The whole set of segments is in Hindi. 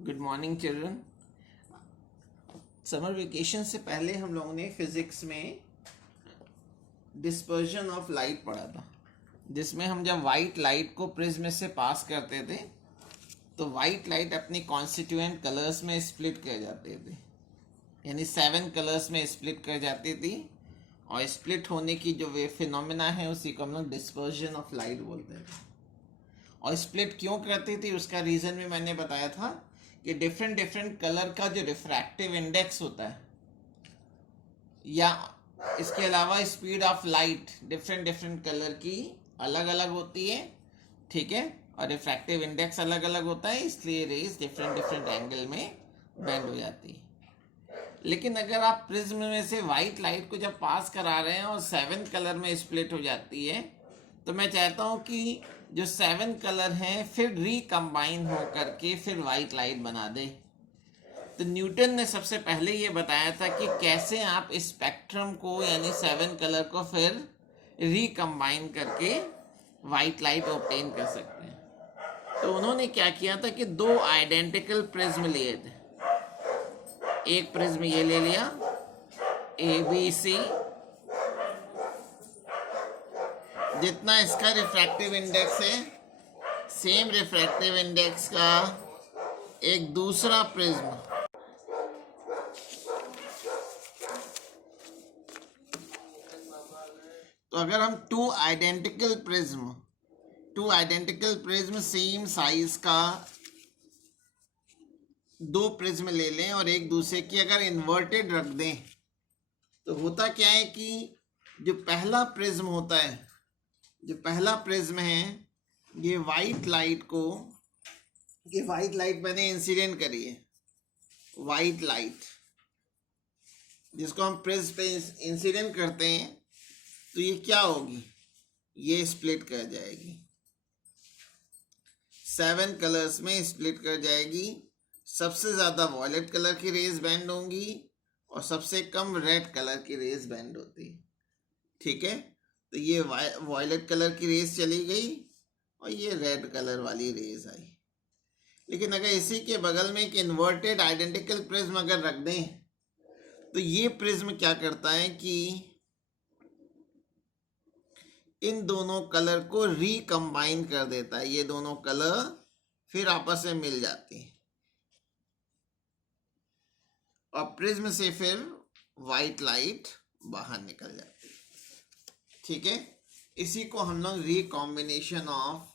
Good morning children. Summer vacation से पहले हम लोगों ने फिजिक्स में डिस्पर्जन ऑफ लाइट पढ़ा था, जिसमें हम जब वाइट लाइट को प्रिज्म से पास करते थे तो वाइट लाइट अपनी कॉन्स्टिट्यूएंट कलर्स में स्प्लिट कर जाते थे, यानी 7 कलर्स में स्प्लिट कर जाती थी। और स्प्लिट होने की जो वे फिनोमेना है उसी को हम लोग डिस्पर्जन ऑफ लाइट बोलते थे। और स्प्लिट क्यों करती थी उसका रीज़न भी मैंने बताया था कि डिफरेंट डिफरेंट कलर का जो रिफ्रैक्टिव इंडेक्स होता है, या इसके अलावा speed of light different different colour की अलग अलग होती है, ठीक है। और रिफ्रैक्टिव इंडेक्स अलग अलग होता है, इसलिए रेज डिफरेंट डिफरेंट एंगल में बेंड हो जाती है। लेकिन अगर आप प्रिज्म में से वाइट लाइट को जब पास करा रहे हैं और 7 कलर में स्प्लिट हो जाती है, तो मैं चाहता हूँ कि जो 7 कलर हैं फिर रिकम्बाइन हो करके फिर वाइट लाइट बना दे। तो न्यूटन ने सबसे पहले ये बताया था कि कैसे आप स्पेक्ट्रम को यानी 7 कलर को फिर रिकम्बाइन करके वाइट लाइट ऑब्टेन कर सकते हैं। तो उन्होंने क्या किया था कि 2 आइडेंटिकल प्रिज्म लिए थे। एक प्रिज्म ये ले लिया ABC, जितना इसका रिफ्रैक्टिव इंडेक्स है सेम रिफ्रैक्टिव इंडेक्स का एक दूसरा प्रिज्म, तो अगर हम two identical prism same size का 2 प्रिज्म ले लें और एक दूसरे की अगर इन्वर्टेड रख दें, तो होता क्या है कि जो पहला प्रिज्म होता है, जो पहला प्रिज्म है, ये वाइट लाइट मैंने इंसिडेंट करी है, वाइट लाइट जिसको हम प्रिज्म पे इंसिडेंट करते हैं, तो ये क्या होगी, ये स्प्लिट कर जाएगी, 7 कलर्स में स्प्लिट कर जाएगी। सबसे ज़्यादा वॉयलेट कलर की रेज बैंड होंगी और सबसे कम रेड कलर की रेज बैंड होती है, ठीक है। तो ये वॉयलेट कलर की रेज चली गई और ये रेड कलर वाली रेज आई। लेकिन अगर इसी के बगल में एक इन्वर्टेड आइडेंटिकल प्रिज्म अगर रख दें, तो ये प्रिज्म क्या करता है कि इन दोनों कलर को रिकम्बाइन कर देता है, ये दोनों कलर फिर आपस में मिल जाती हैं और प्रिज्म से फिर वाइट लाइट बाहर निकल जाती है, ठीक है। इसी को हम लोग रिकॉम्बिनेशन ऑफ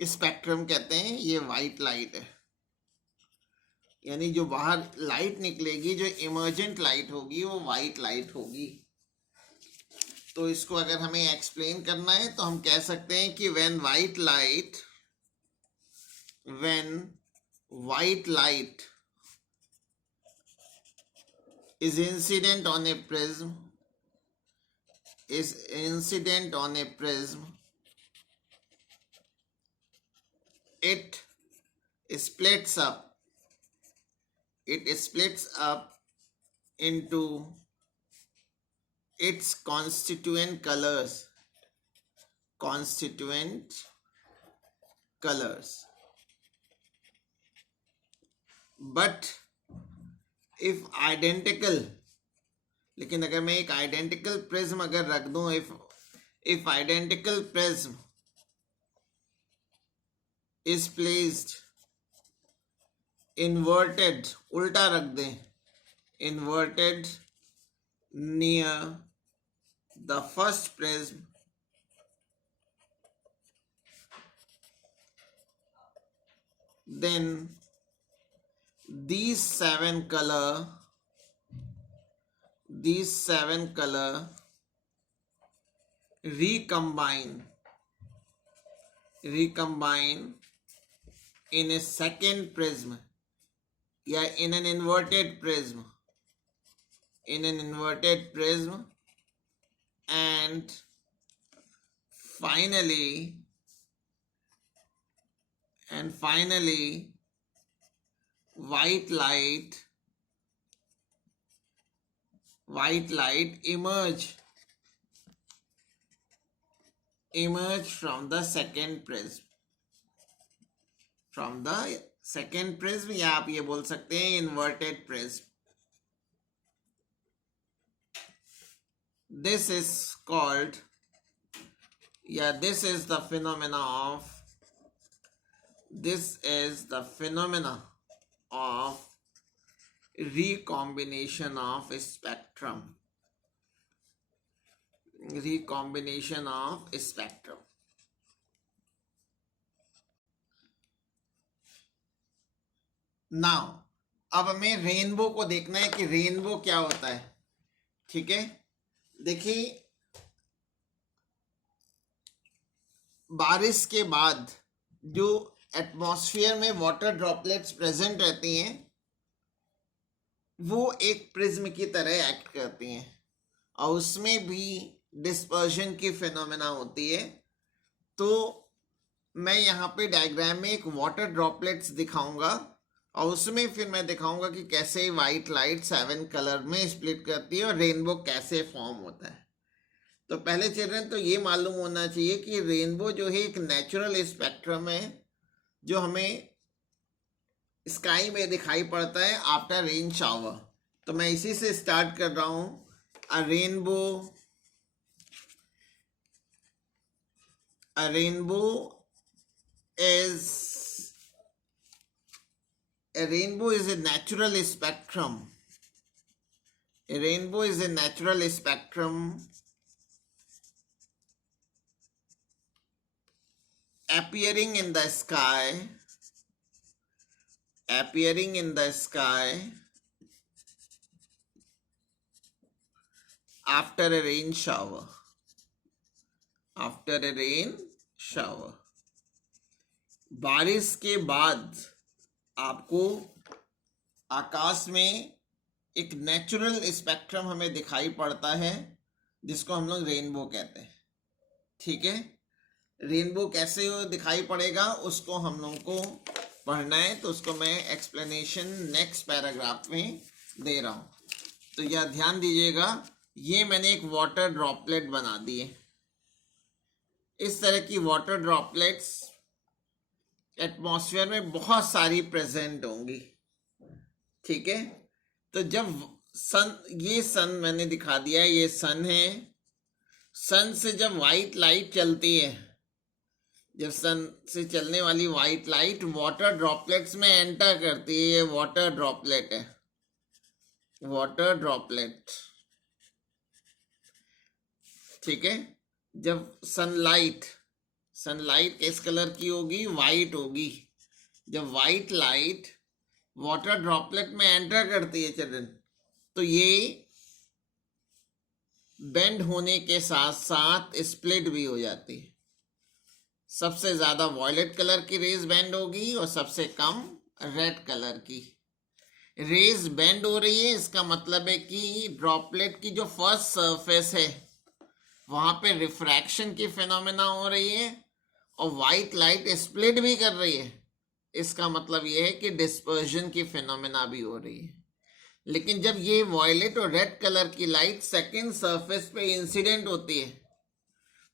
स्पेक्ट्रम कहते हैं। ये वाइट लाइट है, यानी जो बाहर लाइट निकलेगी, जो इमर्जेंट लाइट होगी, वो वाइट लाइट होगी। तो इसको अगर हमें एक्सप्लेन करना है तो हम कह सकते हैं कि when white light is incident on a prism, it splits up into its constituent colors. But if identical, लेकिन अगर मैं एक आइडेंटिकल प्रिज्म अगर रख दूं, if identical prism is placed inverted, उल्टा रख दें, inverted near the first prism, then these 7 color recombine in a second prism, या in an inverted prism, and finally white light emerge from the second prism, second prism, या आप ये बोल सकते हैं inverted prism. This is called, या this is the phenomena of, this is the phenomena of recombination of spectrum. Recombination of spectrum. Now, अब हमें रेनबो को देखना है कि रेनबो क्या होता है. ठीक है, देखिए बारिश के बाद जो एटमॉस्फेयर में वाटर ड्रॉपलेट्स प्रेजेंट रहती हैं वो एक प्रिज्म की तरह एक्ट करती हैं और उसमें भी डिस्पर्शन की फिनोमेना होती है. तो मैं यहाँ पे डायग्राम में एक वाटर ड्रॉपलेट्स दिखाऊंगा और उसमें फिर मैं दिखाऊंगा कि कैसे वाइट लाइट 7 कलर में स्प्लिट करती है और रेनबो कैसे फॉर्म होता है. तो पहले चिल्ड्रन तो ये मालूम होना चाहिए कि रेनबो जो है एक नेचुरल स्पेक्ट्रम है जो हमें स्काई में दिखाई पड़ता है आफ्टर रेन शावर. तो मैं इसी से स्टार्ट कर रहा हूँ. अ rainbow is a natural spectrum. A rainbow is a natural spectrum appearing in the sky after a rain shower. बारिश के बाद आपको आकाश में एक नेचुरल स्पेक्ट्रम हमें दिखाई पड़ता है जिसको हम लोग रेनबो कहते हैं. ठीक है, रेनबो कैसे दिखाई पड़ेगा उसको हम लोगों को पढ़ना है, तो उसको मैं एक्सप्लेनेशन नेक्स्ट पैराग्राफ में दे रहा हूँ. तो यह ध्यान दीजिएगा, ये मैंने एक वाटर ड्रॉपलेट बना दिए. इस तरह की वाटर ड्रॉपलेट्स एटमॉस्फेयर में बहुत सारी प्रेजेंट होंगी. ठीक है, तो जब ये सन मैंने दिखा दिया है, ये सन है. सन से जब वाइट लाइट चलती है, जब सन से चलने वाली वाइट लाइट वाटर ड्रॉपलेट्स में एंटर करती है, ये वाटर ड्रॉपलेट है, वाटर ड्रॉपलेट. ठीक है, जब सनलाइट किस कलर की होगी? वाइट होगी. जब वाइट लाइट वाटर ड्रॉपलेट में एंटर करती है चिल्ड्रन, तो ये बेंड होने के साथ साथ स्प्लिट भी हो जाती है. सबसे ज्यादा वॉयलेट कलर की रेज बेंड होगी और सबसे कम रेड कलर की रेज बेंड हो रही है. इसका मतलब है कि ड्रॉपलेट की जो फर्स्ट सरफेस है वहां पे रिफ्रैक्शन की फिनोमेना हो रही है और वाइट लाइट स्प्लिट भी कर रही है. इसका मतलब यह है कि डिस्पर्जन की फिनोमेना भी हो रही है. लेकिन जब ये वॉयलेट और रेड कलर की लाइट सेकेंड सरफेस पे इंसिडेंट होती है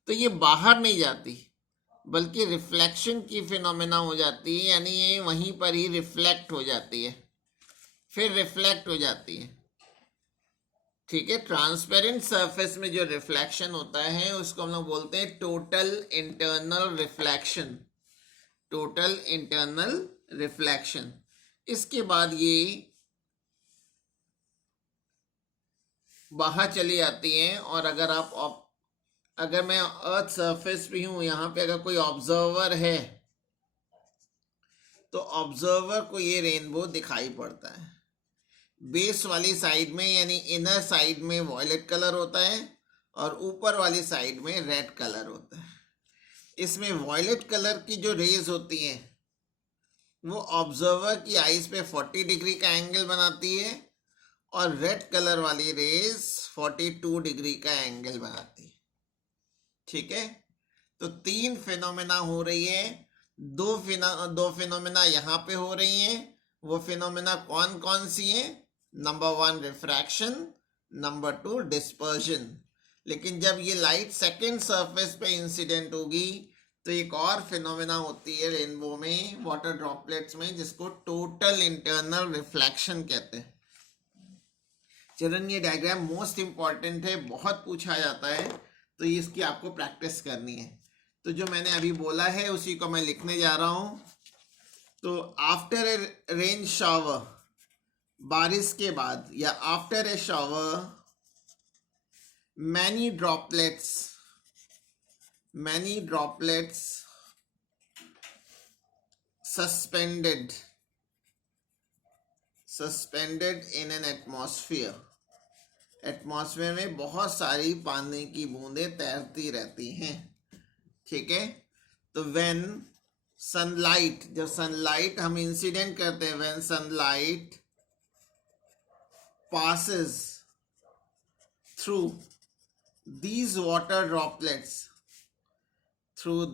तो ये बाहर नहीं जाती बल्कि रिफ्लेक्शन की फिनोमेना हो जाती है, यानी ये वहीं पर ही रिफ्लेक्ट हो जाती है, फिर रिफ्लेक्ट हो जाती है. ठीक है, ट्रांसपेरेंट सरफेस में जो रिफ्लेक्शन होता है उसको हम लोग बोलते हैं टोटल इंटरनल रिफ्लेक्शन. इसके बाद ये बाहर चली जाती हैं. और अगर मैं अर्थ सरफेस पे हूं, यहाँ पे अगर कोई ऑब्जर्वर है तो ऑब्जर्वर को ये रेनबो दिखाई पड़ता है. बेस वाली साइड में यानी इनर साइड में वॉयलेट कलर होता है और ऊपर वाली साइड में रेड कलर होता है. इसमें वॉयलेट कलर की जो रेज होती हैं वो ऑब्जर्वर की आईज पे 40 डिग्री का एंगल बनाती है और रेड कलर वाली रेज 42 डिग्री का एंगल बनाती है. ठीक है, तो 3 फिनोमेना हो रही है. दो फिनोमेना यहाँ पे हो रही हैं. वो फिनोमेना कौन कौन सी है? Number 1 refraction, number 2 dispersion. लेकिन जब ये लाइट सेकेंड सरफेस पे इंसिडेंट होगी तो एक और फिनोमेना होती है रेनबो में, वाटर ड्रॉपलेट्स में, जिसको टोटल इंटरनल रिफ्लेक्शन कहते हैं। चिल्ड्रन ये डायग्राम मोस्ट इंपॉर्टेंट है, बहुत पूछा जाता है, तो ये इसकी आपको प्रैक्टिस करनी है। तो जो मैंने अभी बोला है उसी को मैं लिखने जा रहा हूं। तो आफ्टर ए रेन शावर, बारिश के बाद या after a shower, many droplets suspended in an atmosphere, atmosphere में बहुत सारी पानी की बूंदें तैरती रहती हैं, ठीक है। तो व्हेन सनलाइट, जब सनलाइट हम इंसिडेंट करते हैं, when sunlight passes through these water droplets, two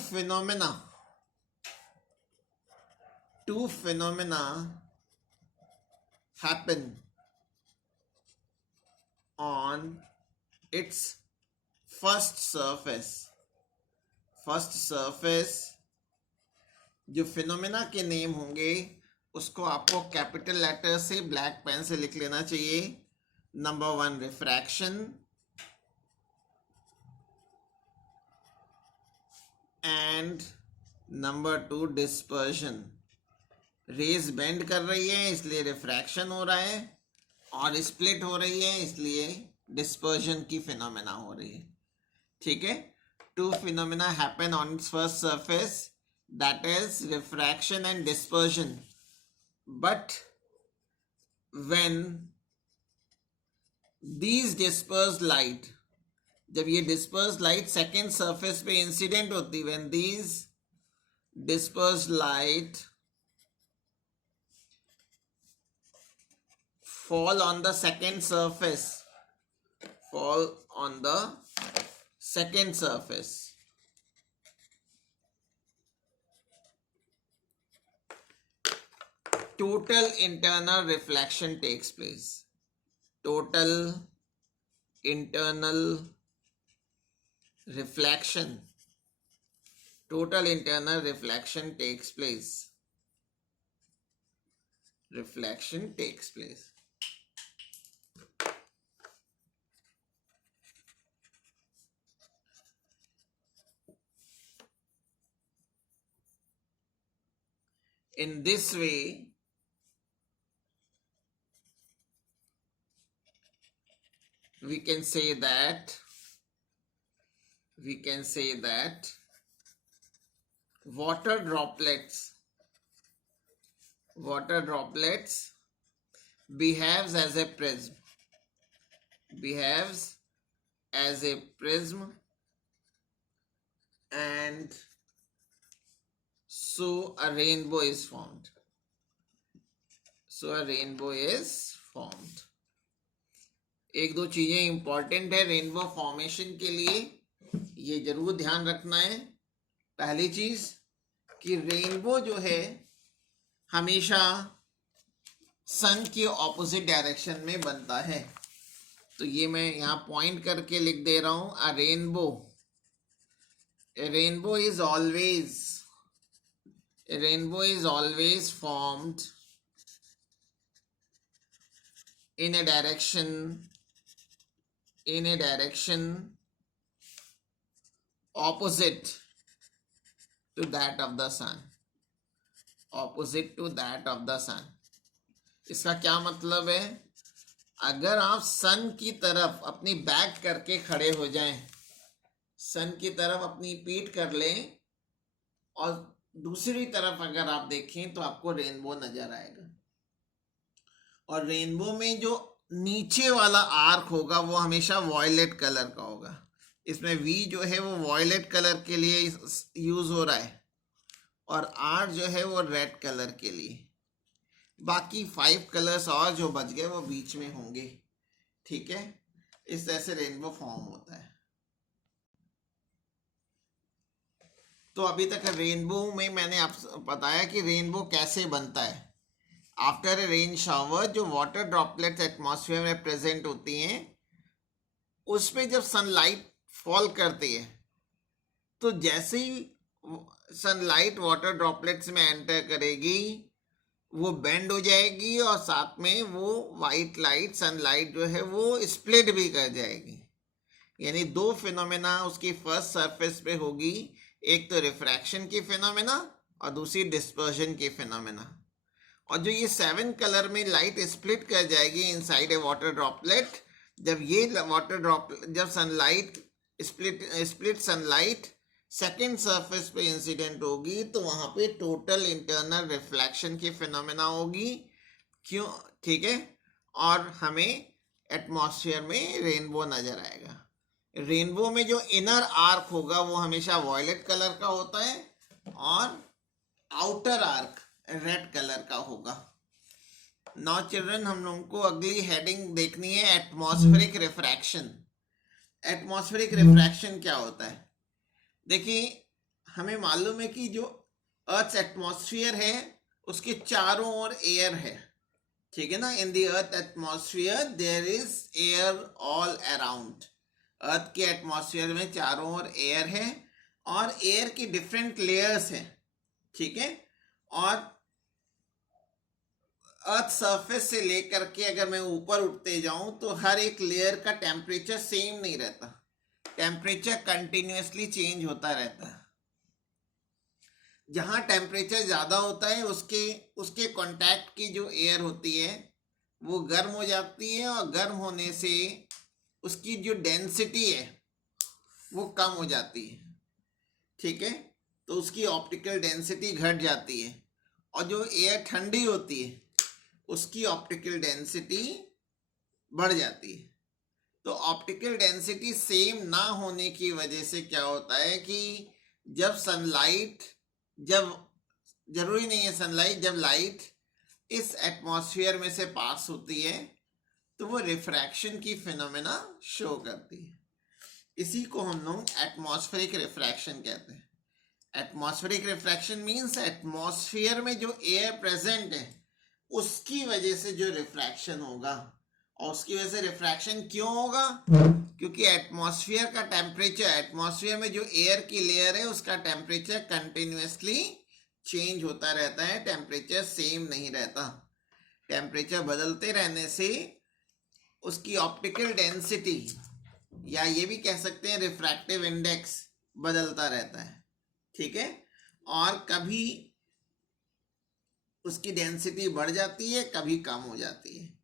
phenomena happen on its first surface। जो फिनोमेना के नेम होंगे उसको आपको कैपिटल लेटर से ब्लैक पेन से लिख लेना चाहिए। Number 1 refraction, and number 2 dispersion. Rays bend कर रही है इसलिए रिफ्रैक्शन हो रहा है, और स्प्लिट हो रही है इसलिए डिस्पर्जन की फिनोमेना हो रही है, ठीक है। Two phenomena happen on its first surface, that is refraction and dispersion. But when these dispersed light, जब ये डिस्पर्स्ड लाइट सेकेंड सरफेस पे इंसिडेंट होती, when these dispersed light fall on the second surface, total internal reflection takes place, total internal reflection takes place, in this way we can say that water droplets behaves as a prism, and so a rainbow is formed. एक दो चीजें इंपॉर्टेंट है रेनबो फॉर्मेशन के लिए, ये जरूर ध्यान रखना है। पहली चीज कि रेनबो जो है हमेशा सन के ऑपोजिट डायरेक्शन में बनता है। तो ये मैं यहाँ पॉइंट करके लिख दे रहा हूं, अ rainbow is always formed in a direction opposite to that of the sun, इसका क्या मतलब है? अगर आप सन की तरफ अपनी बैक करके खड़े हो जाएं, सन की तरफ अपनी पीठ कर लें और दूसरी तरफ अगर आप देखें तो आपको रेनबो नजर आएगा। और रेनबो में जो नीचे वाला आर्क होगा वो हमेशा वॉयलेट कलर का होगा। इसमें वी जो है वो वॉयलेट कलर के लिए यूज हो रहा है, और आर जो है वो रेड कलर के लिए। बाकी 5 कलर्स और जो बच गए वो बीच में होंगे, ठीक है। इस तरह से रेनबो फॉर्म होता है। तो अभी तक रेनबो में मैंने आपको बताया कि रेनबो कैसे बनता है। आफ्टर ए रेन शावर जो वाटर ड्रॉपलेट्स एटमॉस्फेयर में प्रेजेंट होती हैं, उसमें जब सनलाइट फॉल करती है तो जैसे ही सनलाइट वाटर ड्रॉपलेट्स में एंटर करेगी वो बेंड हो जाएगी और साथ में वो वाइट लाइट सनलाइट जो है वो स्प्लिट भी कर जाएगी। यानी दो फिनोमेना उसकी फर्स्ट सरफेस पे होगी, एक तो रिफ्रैक्शन की फिनोमेना और दूसरी डिस्पर्जन की फिनोमेना। और जो ये 7 कलर में लाइट स्प्लिट कर जाएगी इनसाइड ए वाटर ड्रॉपलेट, जब ये वाटर ड्रॉपलेट जब sunlight split sunlight second surface पे इंसिडेंट होगी तो वहां पे टोटल इंटरनल रिफ्लेक्शन की फिनोमेना होगी। क्यों? ठीक है। और हमें एटमॉस्फेयर में रेनबो नजर आएगा। रेनबो में जो इनर आर्क होगा वो हमेशा वॉयलेट कलर का होता है और आउटर आर्क रेड कलर का होगा। नाउ चिल्ड्रन, हम लोगों को अगली हेडिंग देखनी है एटमॉस्फेरिक रिफ्रैक्शन। एटमॉस्फेरिक रिफ्रैक्शन क्या होता है? देखिए, हमें मालूम है कि जो अर्थ एटमॉस्फेयर है उसके चारों ओर एयर है, ठीक है ना। In the earth atmosphere there is air all around. Earth के एटमॉस्फेयर में चारों ओर एयर है और एयर की डिफरेंट लेयर्स हैं, ठीक है। और अर्थ सरफेस से लेकर के अगर मैं ऊपर उठते जाऊं तो हर एक लेयर का टेम्परेचर सेम नहीं रहता, टेम्परेचर कंटिन्यूअसली चेंज होता रहता है। जहां टेम्परेचर ज्यादा होता है उसके कांटेक्ट की जो एयर होती है वो गर्म हो जाती है और गर्म होने से उसकी जो डेंसिटी है वो कम हो जाती है, ठीक है। तो उसकी ऑप्टिकल डेंसिटी घट जाती है। और जो एयर ठंडी होती है उसकी ऑप्टिकल डेंसिटी बढ़ जाती है। तो ऑप्टिकल डेंसिटी सेम ना होने की वजह से क्या होता है कि जब जरूरी नहीं है सनलाइट, जब लाइट इस एटमॉस्फेयर में से पास होती है तो वो रिफ्रैक्शन की फिनोमेना शो करती है। इसी को हम लोग एटमॉस्फेरिक रिफ्रैक्शन कहते हैं। एटमॉस्फेरिक रिफ्रैक्शन मीन्स एटमॉस्फेयर में जो एयर प्रेजेंट है उसकी वजह से जो रिफ्रैक्शन होगा। और उसकी वजह से रिफ्रैक्शन क्यों होगा? क्योंकि एटमॉस्फेयर का टेम्परेचर, एटमॉस्फेयर में जो एयर की लेयर है उसका टेम्परेचर कंटिन्यूअसली चेंज होता रहता है, टेम्परेचर सेम नहीं रहता। टेम्परेचर बदलते रहने से उसकी ऑप्टिकल डेंसिटी या ये भी कह सकते हैं रिफ्रैक्टिव इंडेक्स बदलता रहता है, ठीक है। और कभी उसकी डेंसिटी बढ़ जाती है, कभी कम हो जाती है।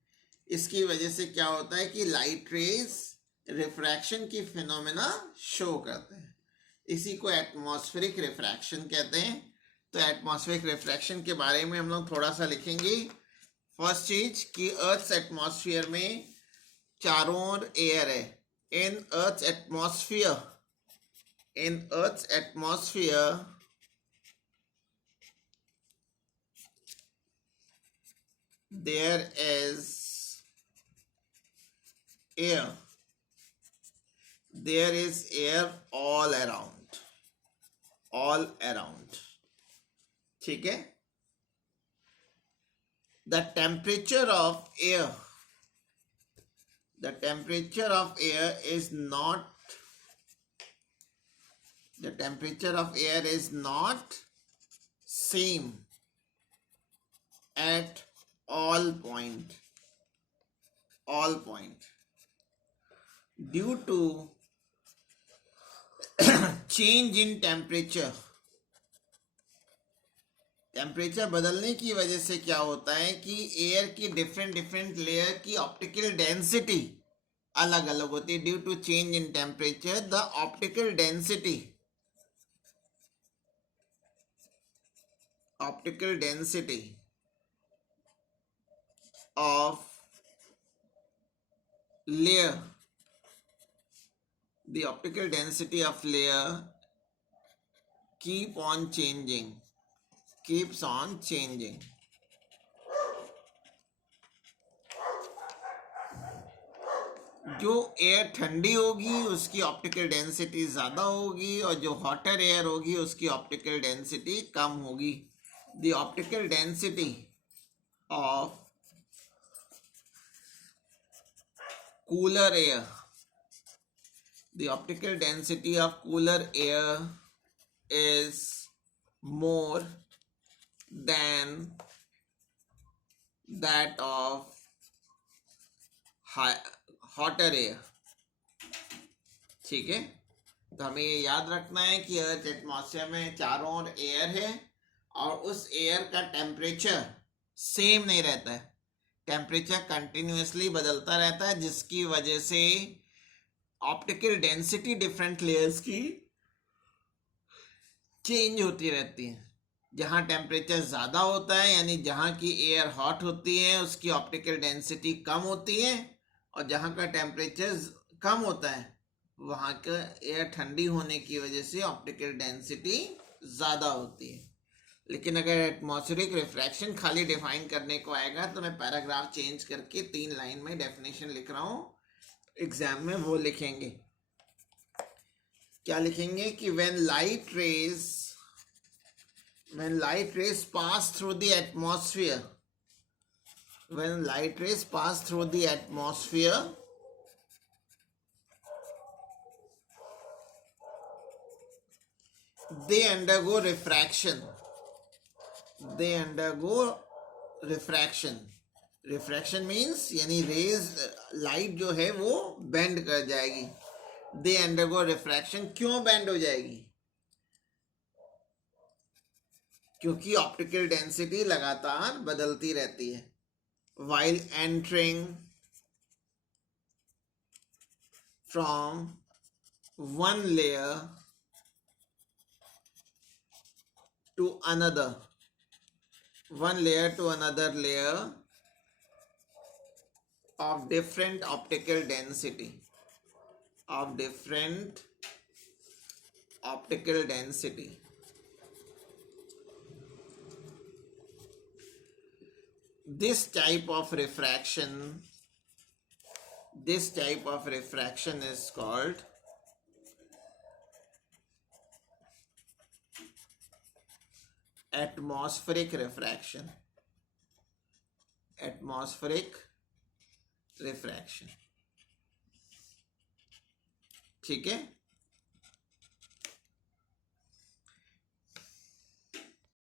इसकी वजह से क्या होता है कि लाइट रेज रिफ्रैक्शन की फिनोमेना शो करते हैं। इसी को एटमॉस्फेरिक रिफ्रैक्शन कहते हैं। तो एटमॉस्फेरिक रिफ्रैक्शन के बारे में हम लोग थोड़ा सा लिखेंगे। फर्स्ट चीज कि अर्थ एटमॉस्फेयर में चारों ओर एयर है। In earth atmosphere there is air all around, ठीक है। the temperature of air is not same at all point due to change in temperature। Temperature बदलने की वजह से क्या होता है कि एयर की डिफरेंट लेयर की ऑप्टिकल डेंसिटी अलग अलग होती है। Due to change in temperature the optical density of layer, the optical density of layer keeps on changing। जो एयर ठंडी होगी उसकी ऑप्टिकल डेंसिटी ज्यादा होगी और जो हॉटर एयर होगी उसकी ऑप्टिकल डेंसिटी कम होगी। The optical density of cooler air, the optical density of cooler air is more than that of hotter air. ठीक है, तो हमें ये याद रखना है कि अर्थ एटमॉस्फेयर में चारों ओर एयर है और उस एयर का टेम्परेचर सेम नहीं रहता है, टेम्परेचर कंटिन्यूसली बदलता रहता है, जिसकी वजह से ऑप्टिकल डेंसिटी डिफरेंट लेयर्स की चेंज होती रहती है। जहाँ टेम्परेचर ज़्यादा होता है यानी जहाँ की एयर हॉट होती है उसकी ऑप्टिकल डेंसिटी कम होती है, और जहाँ का टेम्परेचर कम होता है वहाँ का एयर ठंडी होने की वजह से ऑप्टिकल डेंसिटी ज़्यादा होती है। लेकिन अगर एटमॉस्फेरिक रिफ्रैक्शन खाली डिफाइन करने को आएगा तो मैं पैराग्राफ चेंज करके 3 लाइन में डेफिनेशन लिख रहा हूँ, एग्जाम में वो लिखेंगे। क्या लिखेंगे कि when light rays pass through the atmosphere, when light rays pass through the atmosphere, they undergo refraction. They undergo refraction. Refraction means यानी रेज लाइट जो है वो बेंड कर जाएगी। They undergo refraction. क्यों बेंड हो जाएगी? क्योंकि ऑप्टिकल डेंसिटी लगातार बदलती रहती है। While entering from one layer to another, one layer to another layer of different optical density, of different optical density. This type of refraction is called atmospheric refraction. Atmospheric refraction. ठीक है।